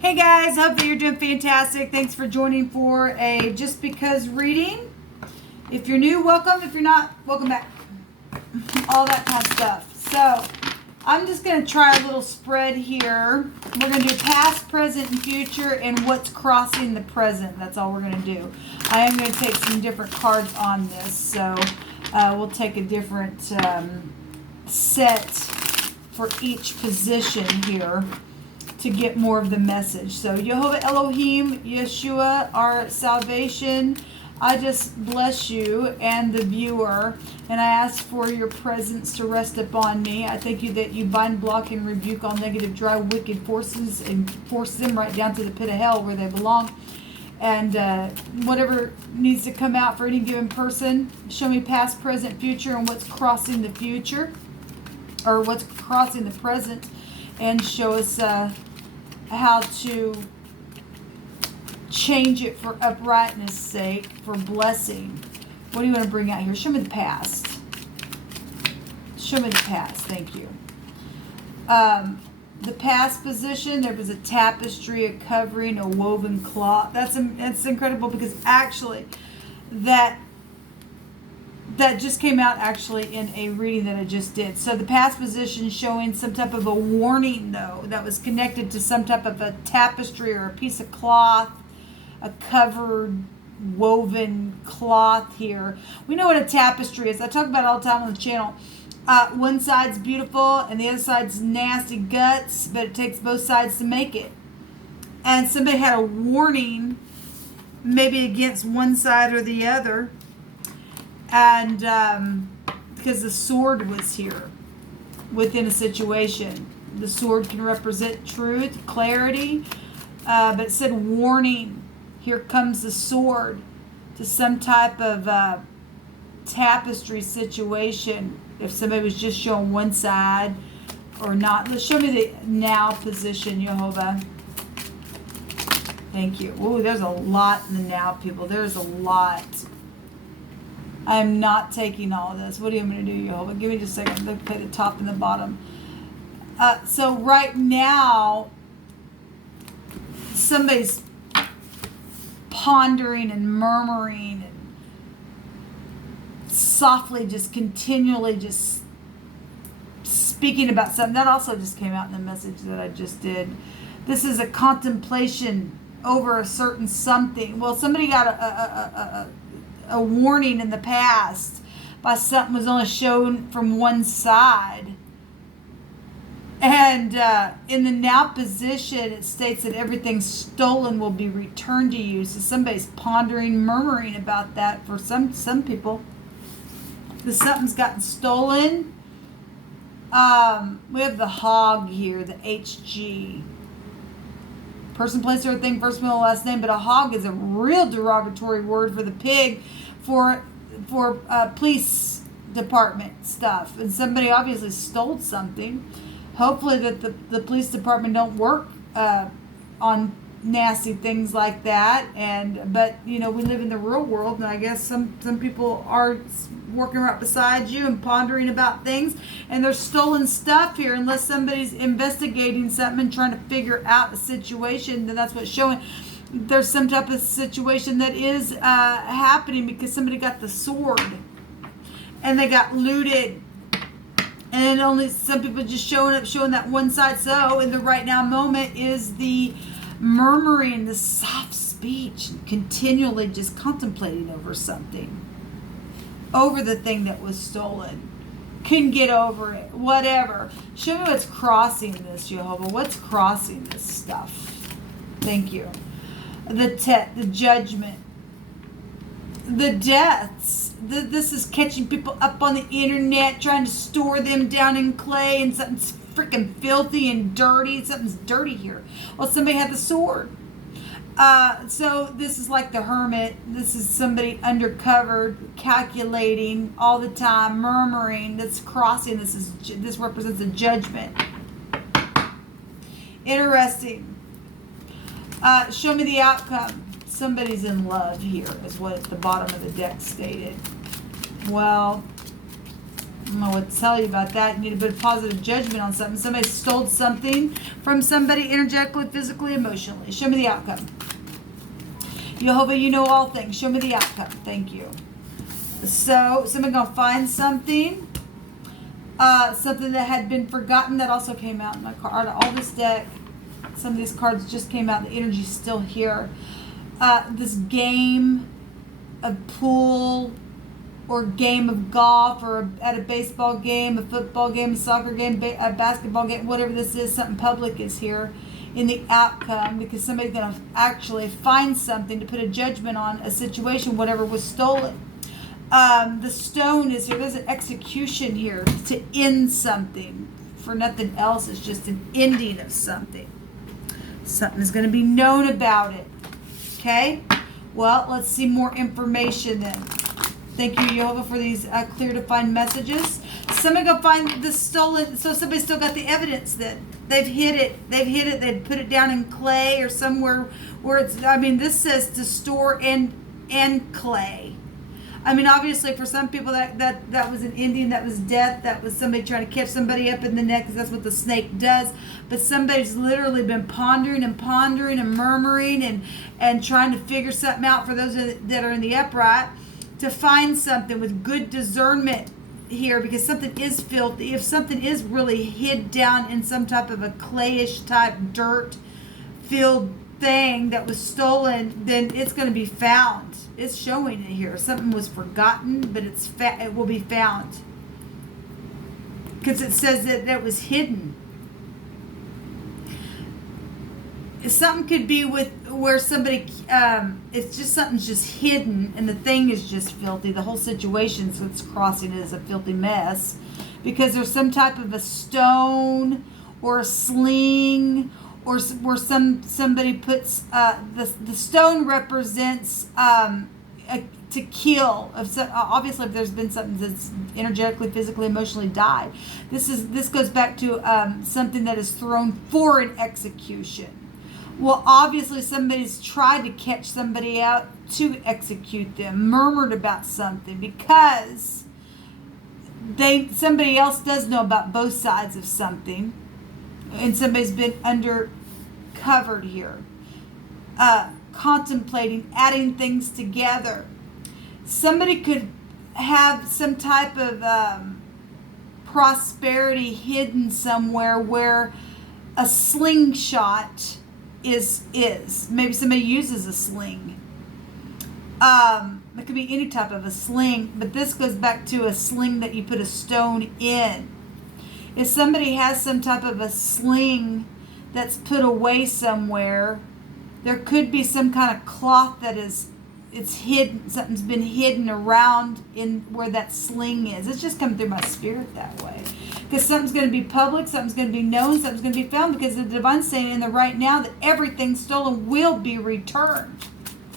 Hey guys, hopefully you're doing fantastic. Thanks for joining for a Just Because reading. If you're new, welcome. If you're not, welcome back. All that kind of stuff. So, I'm just going to try a little spread here. We're going to do past, present, and future, and what's crossing the present. That's all we're going to do. I am going to take some different cards on this. So, we'll take a different set for each position here to get more of the message. So, Jehovah Elohim, Yeshua, our salvation, I just bless you and the viewer, and I ask for your presence to rest upon me. I thank you that you bind, block, and rebuke all negative, dry, wicked forces and force them right down to the pit of hell where they belong. And whatever needs to come out for any given person, show me past, present, future, and what's crossing the future, or what's crossing the present, and show us how to change it for uprightness sake, for blessing. What do you want to bring out here? Show me the past. Show me the past. Thank you. The past position, there was a tapestry, a covering, a woven cloth. That's incredible, because actually that just came out actually in a reading that I just did. So the past position showing some type of a warning, though, that was connected to some type of a tapestry or a piece of cloth, a covered woven cloth here. We know what a tapestry is. I talk about it all the time on the channel. One side's beautiful and the other side's nasty guts, but it takes both sides to make it. And somebody had a warning, maybe against one side or the other, and because the sword was here within a situation. The sword can represent truth, clarity, but it said warning. Here comes the sword to some type of tapestry situation. If somebody was just showing one side or not. Let's show me the now position, Jehovah. Thank you. Ooh, there's a lot in the now, people. There's a lot. I'm not taking all of this. What are you going to do, Jehovah? Give me just a second. I'm going to play the top and the bottom. So right now, somebody's pondering and murmuring and softly just continually just speaking about something. That also just came out in the message that I just did. This is a contemplation over a certain something. Well, somebody got a warning in the past by something was only shown from one side. And in the now position, it states that everything stolen will be returned to you. So somebody's pondering, murmuring about that for some people. The something's gotten stolen. We have the hog here, the HG. Person, place, or thing, first, middle, last name. But a hog is a real derogatory word for the pig, for police department stuff. And somebody obviously stole something. Hopefully that the police department don't work on nasty things like that. But we live in the real world, and I guess some people are working right beside you and pondering about things, and there's stolen stuff here. Unless somebody's investigating something and trying to figure out a situation, then that's what's showing. There's some type of situation that is happening because somebody got the sword and they got looted. And only some people just showing that one side. So in the right now moment is the murmuring, the soft speech, continually just contemplating over something, over the thing that was stolen. Couldn't get over it. Whatever. Show me what's crossing this, Jehovah. What's crossing this stuff? Thank you. The judgment. The deaths. This is catching people up on the internet, trying to store them down in clay, and something's freaking filthy and dirty. Something's dirty here. Well, somebody had the sword. So this is like the hermit. This is somebody undercover, calculating all the time, murmuring. That's crossing. This represents a judgment. Interesting. Show me the outcome. Somebody's in love here, is what at the bottom of the deck stated. Well, don't know what to tell you about that. You need a bit of positive judgment on something. Somebody stole something from somebody energetically, physically, emotionally. Show me the outcome. Jehovah, you know all things. Show me the outcome. Thank you. So, somebody going to find something. Something that had been forgotten that also came out in my card. All this deck, some of these cards just came out. The energy's still here. This game of pool or game of golf or at a baseball game, a football game, a soccer game, a basketball game, whatever this is, something public is here in the outcome because somebody's going to actually find something to put a judgment on a situation, whatever was stolen. The stone is here. There's an execution here to end something. For nothing else, it's just an ending of something. Something is going to be known about it. Okay? Well, let's see more information then. Thank you, Jehovah, for these clear defined messages. Somebody go find the stolen. So somebody still got the evidence that they've hid it. They've put it down in clay or somewhere where it's. I mean, this says to store in clay. I mean, obviously, for some people that was an Indian, that was death, that was somebody trying to catch somebody up in the neck, because that's what the snake does. But somebody's literally been pondering and murmuring and trying to figure something out for those that are in the upright, to find something with good discernment here, because something is filthy. If something is really hid down in some type of a clayish type dirt filled thing that was stolen, then it's going to be found. It's showing it here. Something was forgotten, but it will be found, because it says that it was hidden. Something could be with where somebody, it's just something's just hidden and the thing is just filthy. The whole situation, so it's crossing it as a filthy mess, because there's some type of a stone or a sling, or where somebody puts the stone represents to kill. Obviously, if there's been something that's energetically, physically, emotionally died, this goes back to something that is thrown for an execution. Well, obviously, somebody's tried to catch somebody out to execute them, murmured about something, because somebody else does know about both sides of something, and somebody's been undercovered here, contemplating, adding things together. Somebody could have some type of prosperity hidden somewhere where a slingshot is. Maybe somebody uses a sling. It could be any type of a sling, but this goes back to a sling that you put a stone in. If somebody has some type of a sling that's put away somewhere, there could be some kind of cloth that it's hidden. Something's been hidden around in where that sling is. It's just coming through my spirit that way. Because something's going to be public, something's going to be known, something's going to be found, because the divine's saying in the right now that everything stolen will be returned.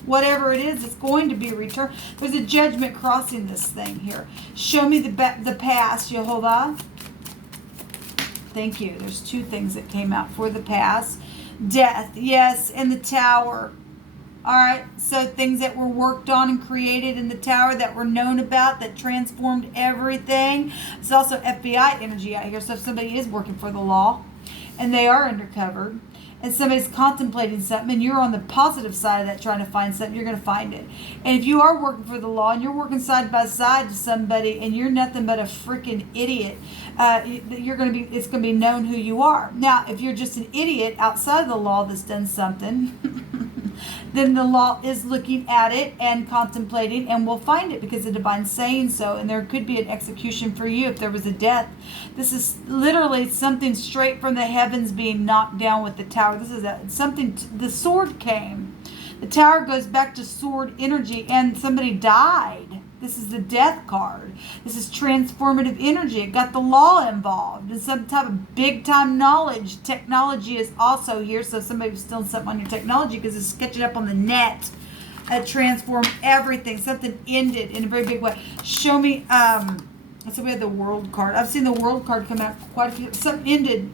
Whatever it is, it's going to be returned. There's a judgment crossing this thing here. Show me the past, Jehovah. Thank you. There's two things that came out for the past. Death, yes, and the tower. All right, so things that were worked on and created in the tower that were known about, that transformed everything. It's also FBI energy out here. So if somebody is working for the law and they are undercover, and somebody's contemplating something, and you're on the positive side of that trying to find something, you're going to find it. And if you are working for the law and you're working side by side to somebody and you're nothing but a freaking idiot, it's going to be known who you are. Now, if you're just an idiot outside of the law that's done something, then the law is looking at it and contemplating and will find it, because the divine's saying so. And there could be an execution for you if there was a death. This is literally something straight from the heavens being knocked down with the tower. This is the sword came. The tower goes back to sword energy, and somebody died. This is the death card. This is transformative energy. It got the law involved. And some type of big time knowledge. Technology is also here. So if somebody was stealing something on your technology because it's catching up on the net, it transformed everything. Something ended in a very big way. Show me, so we had the world card. I've seen the world card come out quite a few. Something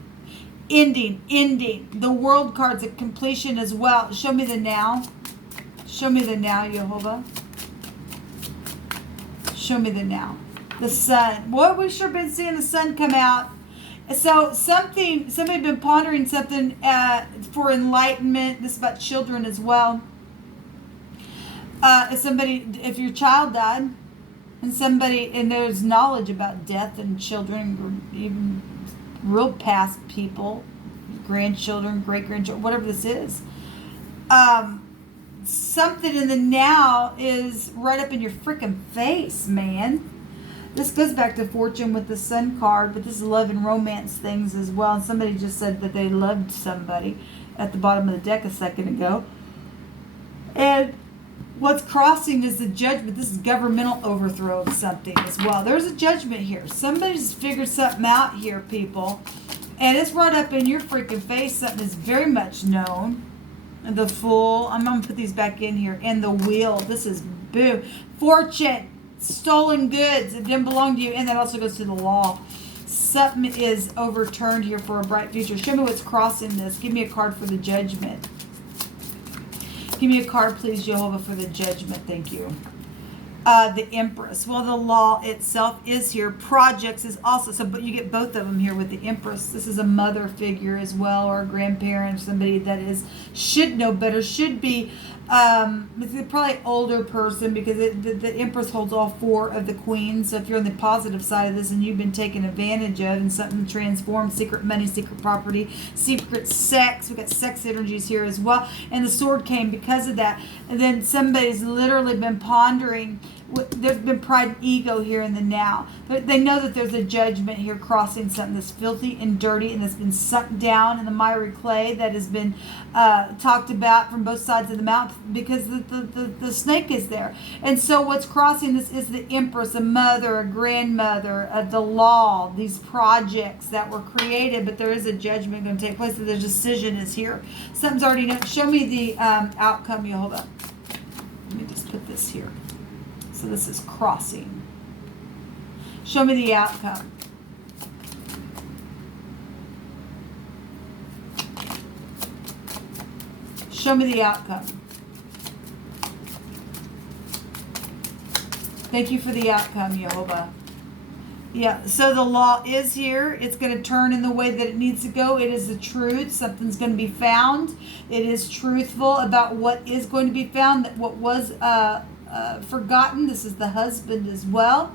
ending. The world card's a completion as well. Show me the now. Show me the now, Jehovah. Show me the now. The sun. Boy, we've sure been seeing the sun come out. So somebody been pondering something for enlightenment. This is about children as well. If your child died, and there's knowledge about death and children, or even real past people, grandchildren, great grandchildren, whatever this is. Something in the now is right up in your freaking face, man. This goes back to fortune with the sun card, but this is love and romance things as well. And somebody just said that they loved somebody at the bottom of the deck a second ago. And what's crossing is the judgment. This is governmental overthrow of something as well. There's a judgment here. Somebody's figured something out here, people. And it's right up in your freaking face. Something is very much known. And the Fool. I'm going to put these back in here. And the Wheel. This is boom. Fortune. Stolen goods. It didn't belong to you. And that also goes to the law. Something is overturned here for a bright future. Show me what's crossing this. Give me a card for the judgment. Give me a card, please, Jehovah, for the judgment. Thank you. The Empress. Well, the law itself is here. Projects is also, but you get both of them here with the Empress. This is a mother figure as well, or a grandparent, somebody that should know better, should be probably older person, because the Empress holds all four of the queens. So if you're on the positive side of this and you've been taken advantage of and something transformed, secret money, secret property, secret sex, we've got sex energies here as well, and the Sword came because of that. And then somebody's literally been pondering. There's been pride and ego here in the now. They know that there's a judgment here crossing something that's filthy and dirty and that's been sucked down in the miry clay that has been talked about from both sides of the mouth, because the snake is there. And so what's crossing this is the Empress, a mother, a grandmother, the law, these projects that were created, but there is a judgment going to take place. So the decision is here. Something's already known. Show me the outcome. You hold up. Let me just put this here. So this is crossing. Show me the outcome. Show me the outcome. Thank you for the outcome, Jehovah. Yeah, so the law is here. It's going to turn in the way that it needs to go. It is the truth. Something's going to be found. It is truthful about what is going to be found, that what was forgotten. This is the husband as well.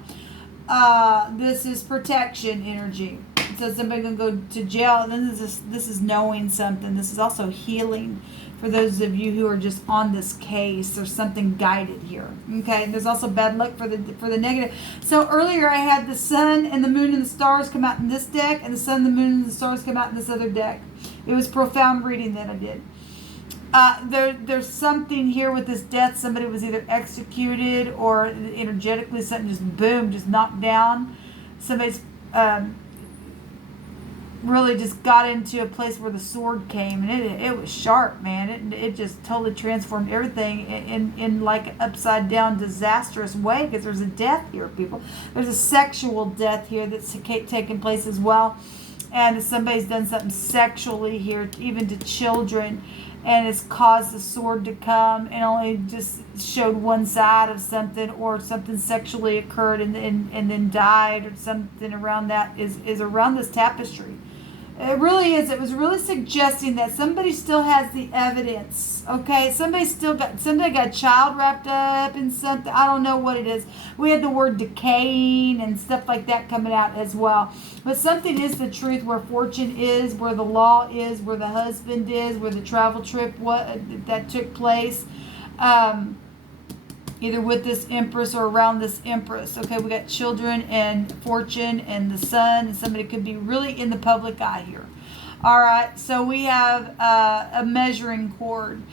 This is protection energy. So somebody gonna go to jail. And then this is knowing something. This is also healing for those of you who are just on this case. There's something guided here. Okay. And there's also bad luck for the negative. So earlier I had the sun and the moon and the stars come out in this deck, and the sun, the moon, and the stars come out in this other deck. It was profound reading that I did. There's something here with this death. Somebody was either executed or energetically something just boom, just knocked down. Somebody's really just got into a place where the sword came, and it was sharp, man. It just totally transformed everything in like an upside down disastrous way, because there's a death here, people. There's a sexual death here that's taking place as well, and somebody's done something sexually here, even to children. And it's caused the sword to come and only just showed one side of something, or something sexually occurred and then died, or something around that is around this tapestry. It really is. It was really suggesting that somebody still has the evidence. Okay, somebody got a child wrapped up in something. I don't know what it is. We had the word decaying and stuff like that coming out as well. But something is the truth, where fortune is, where the law is, where the husband is, where the travel trip that took place. Either with this Empress or around this Empress. Okay, we got children and fortune and the sun, and somebody could be really in the public eye here. All right, so we have a measuring cord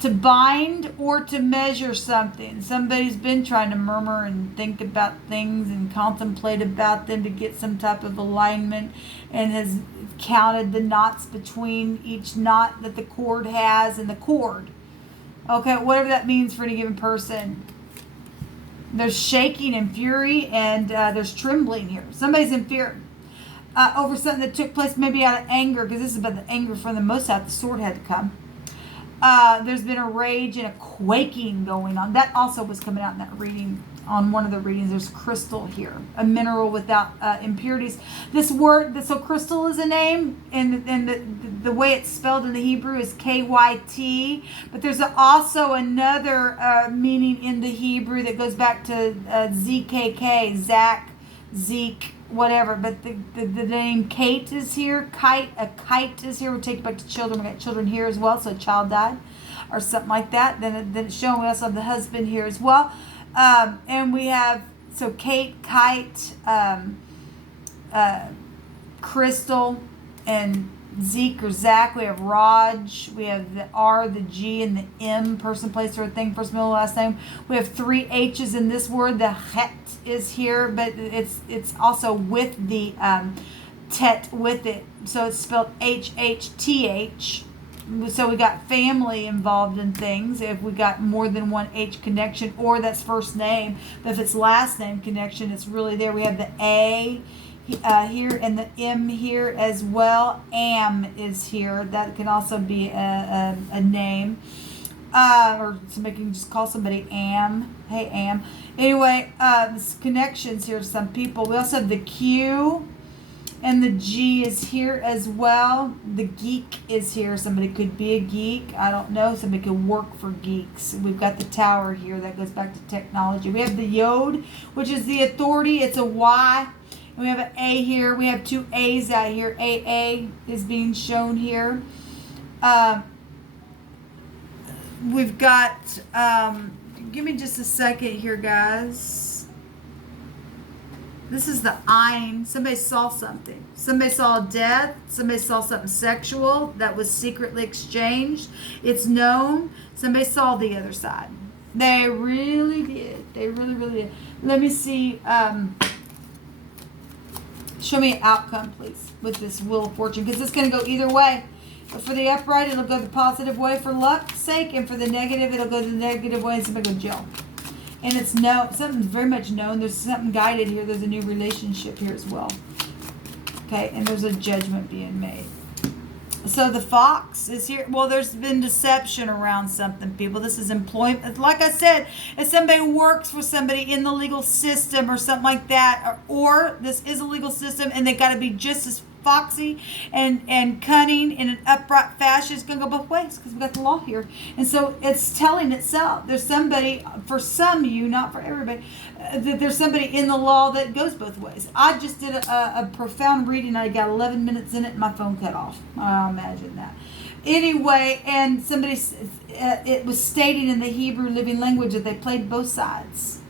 to bind or to measure something. Somebody's been trying to murmur and think about things and contemplate about them to get some type of alignment, and has counted the knots between each knot that the cord has and the cord. Okay, whatever that means for any given person. There's shaking and fury, and there's trembling here. Somebody's in fear over something that took place, maybe out of anger, because this is about the anger from the most out. The sword had to come. There's been a rage and a quaking going on. That also was coming out in that reading. on one of the readings. There's crystal here, a mineral without impurities. This word, so crystal is a name, and the way it's spelled in the Hebrew is KYT. But there's also another meaning in the Hebrew that goes back to ZKK, Zach, Zeke, whatever. But the name Kate is here. A kite is here. We'll take it back to children. We got children here as well. So a child died, or something like that. Then it's showing. We also have the husband here as well. And we have, so Kate, kite, crystal, and Zeke or Zach. We have Raj. We have the R, the G, and the M, person, place, or thing, first, middle, last name. We have 3 H's in this word. The het is here, but it's also with the tet with it. So it's spelled HHTH. So we got family involved in things if we got more than one H connection, or that's first name. But if it's last name connection, it's really there. We have the A here and the M here as well. Am is here. That can also be a name. Or somebody can just call somebody Am. Hey, Am. Anyway, connections here to some people. We also have the Q. And the G is here as well. The geek is here. Somebody could be a geek. I don't know. Somebody could work for geeks. We've got the tower here. That goes back to technology. We have the Yod, which is the authority. It's a Y. And we have an A here. We have 2 A's out here. AA is being shown here. We've got, give me just a second here, guys. This is the Ein. Somebody saw something. Somebody saw death. Somebody saw something sexual that was secretly exchanged. It's known. Somebody saw the other side. They really did. They really, really did. Let me see. Show me an outcome, please, with this Wheel of Fortune, because it's going to go either way. But for the upright, it'll go the positive way for luck's sake, and for the negative, it'll go the negative way, and somebody go jail. And it's something's very much known. There's something guided here. There's a new relationship here as well. Okay, and there's a judgment being made. So the fox is here. Well, there's been deception around something, people. This is employment. Like I said, if somebody works for somebody in the legal system or something like that, or this is a legal system and they got to be just as foxy and cunning in an upright fashion, it's going to go both ways because we've got the law here. And so it's telling itself. There's somebody, for some of you, not for everybody, that there's somebody in the law that goes both ways. I just did a profound reading. I got 11 minutes in it and my phone cut off. I'll imagine that. Anyway, and somebody, it was stating in the Hebrew living language that they played both sides.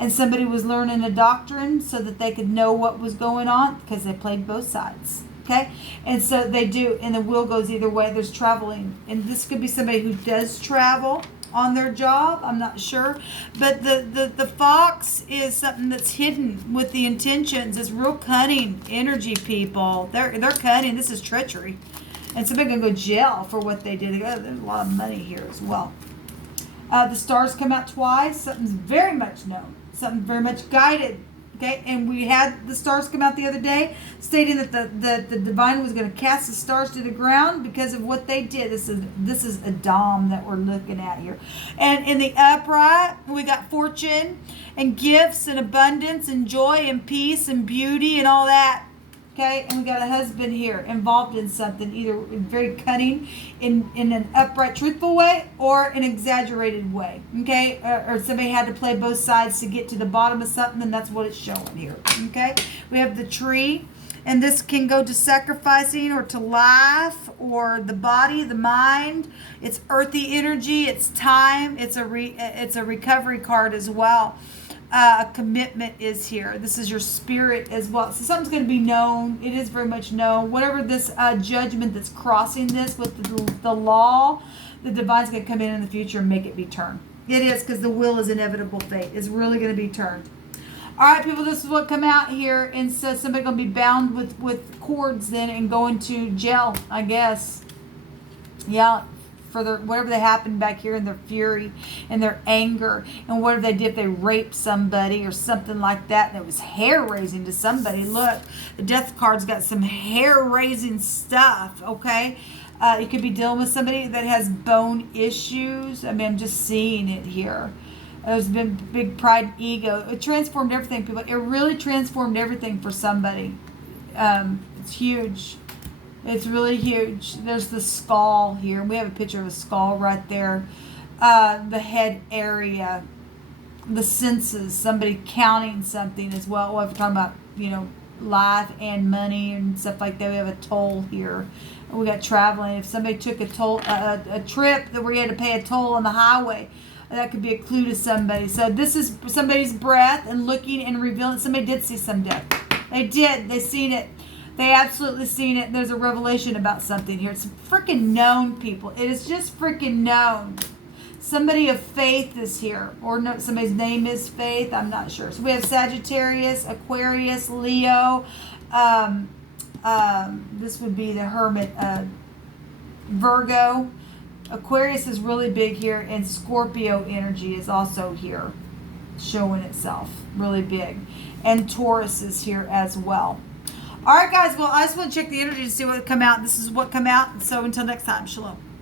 And somebody was learning a doctrine so that they could know what was going on because they played both sides. Okay? And so they do, and the wheel goes either way. There's traveling. And this could be somebody who does travel on their job. I'm not sure. But the fox is something that's hidden with the intentions. It's real cunning energy, people. They're cunning. This is treachery. And somebody can go to jail for what they did. There's a lot of money here as well. The stars come out twice. Something's very much known. Something very much guided. Okay, and we had the stars come out the other day, stating that the divine was going to cast the stars to the ground because of what they did. This is a dom that we're looking at here, and in the upright we got fortune and gifts and abundance and joy and peace and beauty and all that. Okay, and we got a husband here involved in something, either very cunning in an upright, truthful way or an exaggerated way. Okay, or somebody had to play both sides to get to the bottom of something, and that's what it's showing here. Okay, we have the tree, and this can go to sacrificing or to life or the body, the mind. It's earthy energy. It's time. It's a recovery card as well. A commitment is here. This is your spirit as well. So something's going to be known. It is very much known. Whatever this judgment that's crossing this with the law, the divine's going to come in the future and make it be turned. It is, because the will is inevitable fate. It's really going to be turned. All right, people, this is what come out here. And so somebody's going to be bound with cords then and going to jail, I guess. Yeah. For whatever they happened back here in their fury and their anger, and whatever they did if they raped somebody or something like that, and it was hair raising to somebody. Look, the death card's got some hair raising stuff. Okay, you could be dealing with somebody that has bone issues. I mean, I'm just seeing it here. There's been big pride and ego. It transformed everything, people. It really transformed everything for somebody. It's huge. It's really huge. There's the skull here. We have a picture of a skull right there. The head area. The senses. Somebody counting something as well. Well, if we're talking about, life and money and stuff like that. We have a toll here. We got traveling. If somebody took a toll, a trip that where you had to pay a toll on the highway, that could be a clue to somebody. So this is somebody's breath and looking and revealing. Somebody did see some death. They did. They seen it. They absolutely seen it. There's a revelation about something here. It's freaking known, people. It is just freaking known. Somebody of faith is here. Or no, somebody's name is Faith. I'm not sure. So we have Sagittarius, Aquarius, Leo. This would be the Hermit. Virgo. Aquarius is really big here. And Scorpio energy is also here. Showing itself. Really big. And Taurus is here as well. All right, guys. Well, I just want to check the energy to see what come out. This is what come out. So until next time. Shalom.